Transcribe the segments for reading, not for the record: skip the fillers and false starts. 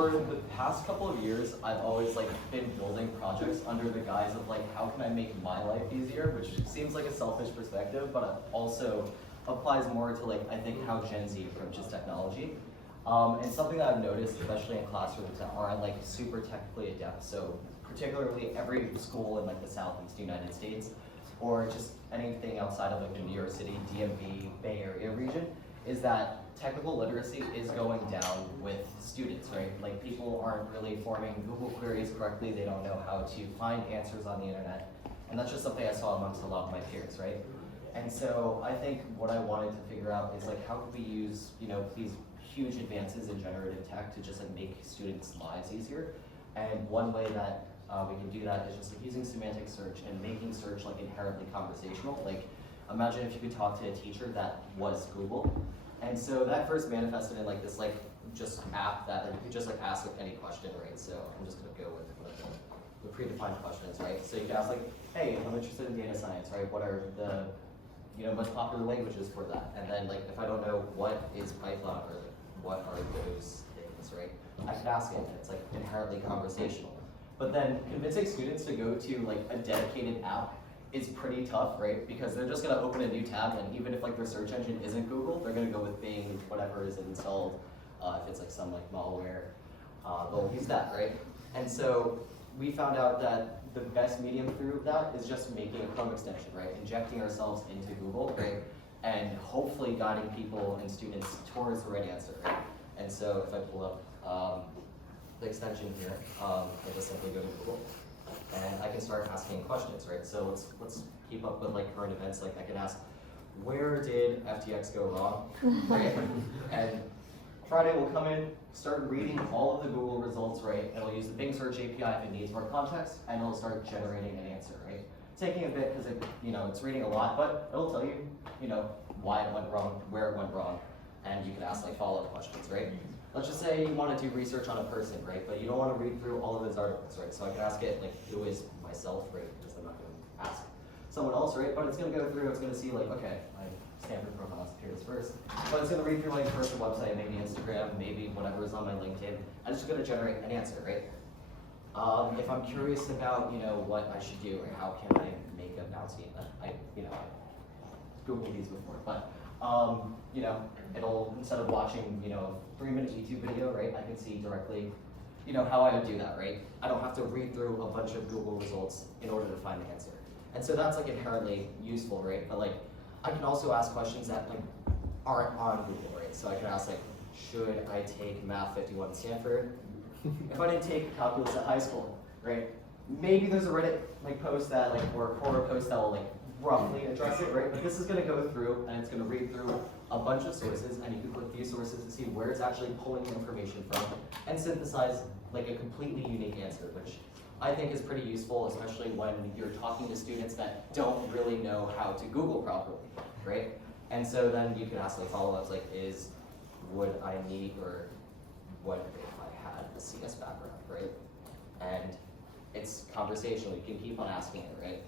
For the past couple of years, I've always been building projects under the guise of how can I make my life easier, which seems like a selfish perspective, but it also applies more to I think how Gen Z approaches technology. And something that I've noticed, especially in classrooms that aren't super technically adept, so particularly every school in the Southeast United States, or just anything outside of the New York City, DMV, Bay Area region, is that technical literacy is going down with students, right? People aren't really forming Google queries correctly, they don't know how to find answers on the internet, and that's just something I saw amongst a lot of my peers, right? And so I think what I wanted to figure out is how could we use, these huge advances in generative tech to just make students' lives easier. And one way that we can do that is just using semantic search and making search inherently conversational. Imagine if you could talk to a teacher that was Google. And so that first manifested in this just app that you could just ask any question, right? So I'm just gonna go with the predefined questions, right? So you can ask hey, I'm interested in data science, right? What are the most popular languages for that? And then if I don't know what is Python or what are those things, right? I could ask it, it's inherently conversational. But then convincing students to go to a dedicated app is pretty tough, right? Because they're just gonna open a new tab, and even if their search engine isn't Google, they're gonna go with Bing, whatever is installed. If it's some malware, they'll use that, right? And so we found out that the best medium through that is just making a Chrome extension, right? Injecting ourselves into Google, right? And hopefully guiding people and students towards the right answer, right? And so if I pull up the extension here, I just simply go to Google, and I can start asking questions, right? So let's keep up with current events. I can ask, where did FTX go wrong, right? And Friday will come in, start reading all of the Google results, right? It'll use the Bing search API if it needs more context, and it'll start generating an answer, right? Taking a bit because it's reading a lot, but it'll tell you, why it went wrong, where it went wrong, and you can ask follow-up questions, right? Let's just say you want to do research on a person, right? But you don't want to read through all of his articles, right? So I can ask it who is myself, right? Because I'm not going to ask someone else, right? But it's going to go through, it's going to see okay, my Stanford profile appears first. But it's going to read through my personal website, maybe Instagram, maybe whatever is on my LinkedIn, and it's just going to generate an answer, right? If I'm curious about, what I should do or how can I make a bouncy, I Googled these before, but it'll, instead of watching, a 3-minute YouTube video, right, I can see directly, how I would do that, right? I don't have to read through a bunch of Google results in order to find the answer. And so that's inherently useful, right? But I can also ask questions that aren't on Google, right? So I can ask should I take Math 51 at Stanford? If I didn't take calculus at high school, right? Maybe there's a Reddit post that or a Quora post that will roughly address it, right? But this is going to go through and it's going to read through a bunch of sources, and you can click these sources to see where it's actually pulling the information from and synthesize a completely unique answer, which I think is pretty useful, especially when you're talking to students that don't really know how to Google properly, right? And so then you can ask follow-ups would I need, or what if I had a CS background, right? And it's conversational, you can keep on asking it, right?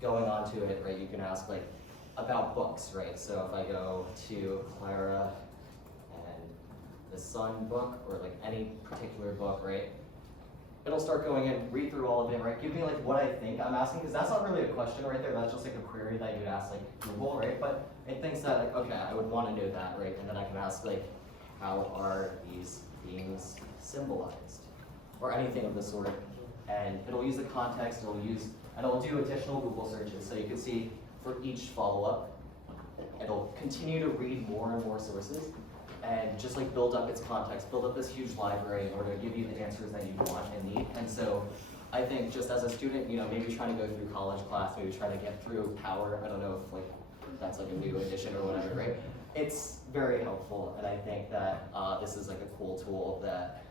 Going on to it, right, you can ask about books, right? So if I go to Clara and the Sun book, or any particular book, right? It'll start going in, read through all of it, right? Give me what I think I'm asking, because that's not really a question right there, that's just a query that you'd ask Google, right? But it thinks that okay, I would want to know that, right? And then I can ask how are these things symbolized? Or anything of the sort. And it'll use the context, and it'll do additional Google searches. So you can see for each follow-up, it'll continue to read more and more sources and just build up its context, build up this huge library in order to give you the answers that you want and need. And so I think just as a student, maybe trying to go through college class, maybe trying to get through Power, I don't know if that's a new edition or whatever, right? It's very helpful, and I think that this is a cool tool that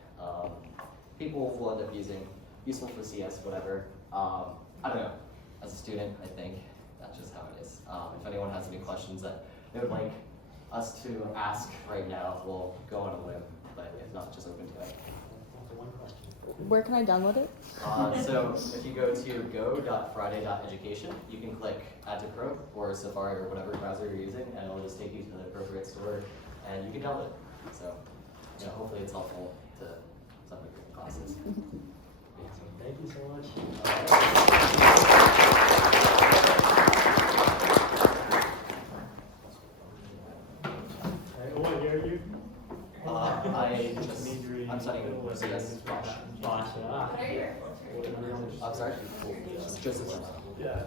people will end up using, useful for CS, whatever. I don't know, as a student, I think that's just how it is. If anyone has any questions that they would like us to ask right now, we'll go on a limb, but if not, just open to it. One question. Where can I download it? So if you go to go.friday.education, you can click Add to Chrome or Safari or whatever browser you're using, and it'll just take you to the appropriate store, and you can download it. So hopefully it's helpful. to some of the classes. Thank you so much. What year are you? I'm studying CS Bosch. Bosch. I'm sorry? Just Yeah.